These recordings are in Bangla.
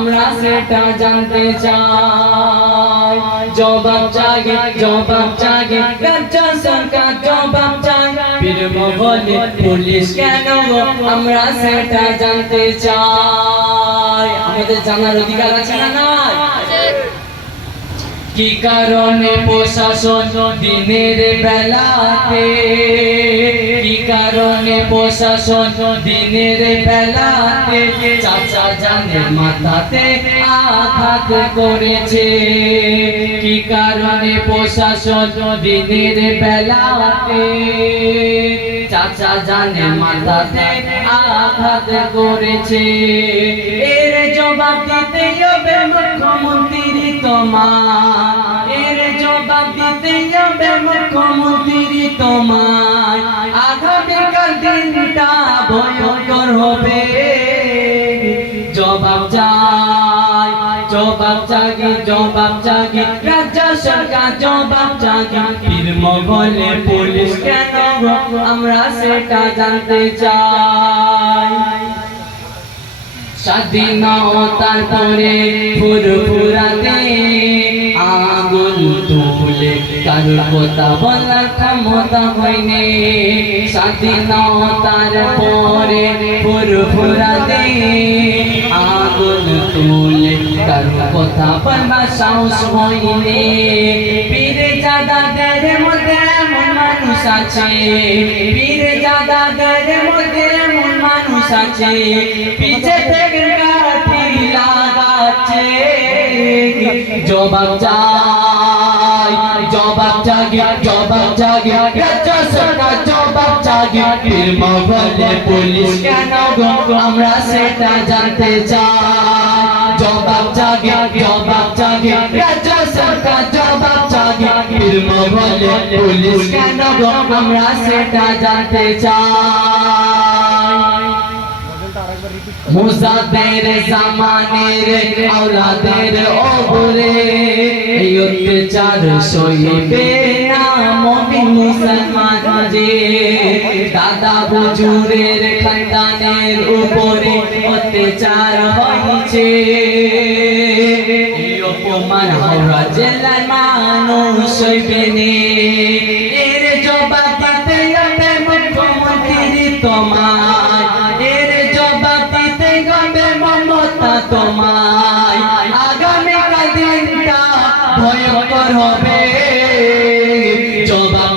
আমরা সেটা জানতে চাই। জবাব চাই রাজ্য সরকার জবাব চাই। পীর মহলে পুলিশ কেন আমরা সেটা জানতে চাই। আমাদের জানার অধিকার আছে না নাই? কি কারণে প্রশাসন দিনের বেলাতে, কি কারণে প্রশাসন দিনের বেলাতে চাচা জানের মাথাতে আঘাত করেছে। কি কারণে প্রশাসন দিনের বেলাতে চাচা জানের মাথাতে আঘাত করেছে। এর জবাব দিতে হবে মুখ্যমন্ত্রী তোমার, এর জবাব দিতে হবে মুখ্যমন্ত্রী তোমার। আগামীকাল দিনটা ভয়ঙ্কর হবে। জবাব চাই রাজ্য সরকার জবাব চাই। পীর মহলে পুলিশ কেন আমরা সেটা জানতে চাই। স্বাধীনতার পরে ফুরফুরাতে আগুন তুলে কারোর কথা বলার ক্ষমতা হয়নি। স্বাধীনতার পরে ফুরফুরাতে আগুন তুলে কারোর কথা বলবার সাহস হয়নি। পীরজাদাদের মধ্যে এমন মানুষ আছে, পীরজাদাদের মধ্যে এমন মানুষ আছে পিছে থেকে কাঠি লাগাচ্ছে। জবাব চাই রাজ্য সরকার জবাব চাই। পীর মহলে পুলিশ কেন আমরা সেটা জানতে চাই। জবাব চাই রাজ্য সরকার জবাব চাই। পীর মহলে পুলিশ কেন আমরা সেটা জানতে চাই। মুসাদের জামানের আওলাদের ওপরে এই অত্যাচার সইবে না মুমিন মুসলমান যে। দাদা হুজুরের খানদানের উপরে অত্যাচার হয়েছে। এই অপমান হাওড়া জেলার মানুষ সইবে না। এর জবাব দিতে হবে মুখ্যমন্ত্রী তোমার, এর জবাব দিতে হবে মমতা তোমায়। আগামীকাল দিনটা ভয়ঙ্কর হবে। জবাব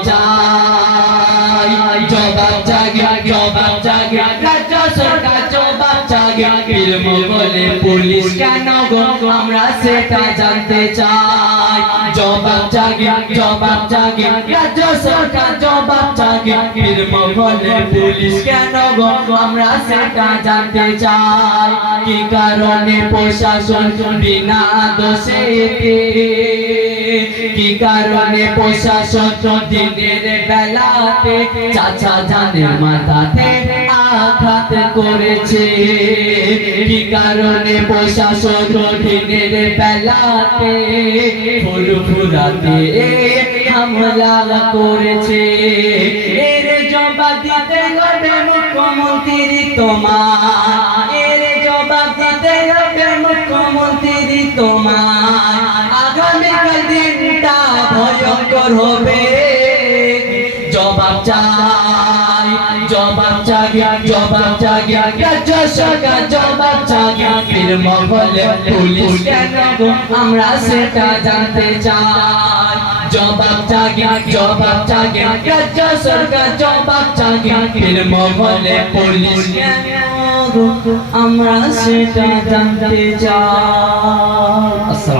চাই রাজ্য সরকার জবাব চাই। পীর মহলে পুলিশ কেন আমরা সেটা জানতে চাই। জবাব চাই রাজ্য সরকার জবাব চাই। পীর মহলে পুলিশ কেন আমরা সেটা জানতে চাই। কি কারণে প্রশাসন বিনা দোষে, কি কারণে প্রশাসন দিনের বেলাতে চাচা জানের মাথাতে আঘাত করেছে। কি কারণে প্রশাসন দিনের বেলাতে ফুরফুরাতে হামলা করেছে। এর জবাব দিতে হবে মুখ্যমন্ত্রী তোমার, এর জবাব দিতে হবে মুখ্যমন্ত্রী তোমার। আগামীকাল দিনটা ভয়ঙ্কর হবে। জবাব চাই রাজ্য সরকার জবাব চাই। পীর মহলে পুলিশ কেন আমরা সেটা জানতে চাই। জবাব চাই রাজ্য সরকার জবাব চাই। পীর মহলে পুলিশ কেন আমরা সেটা জানতে চাই।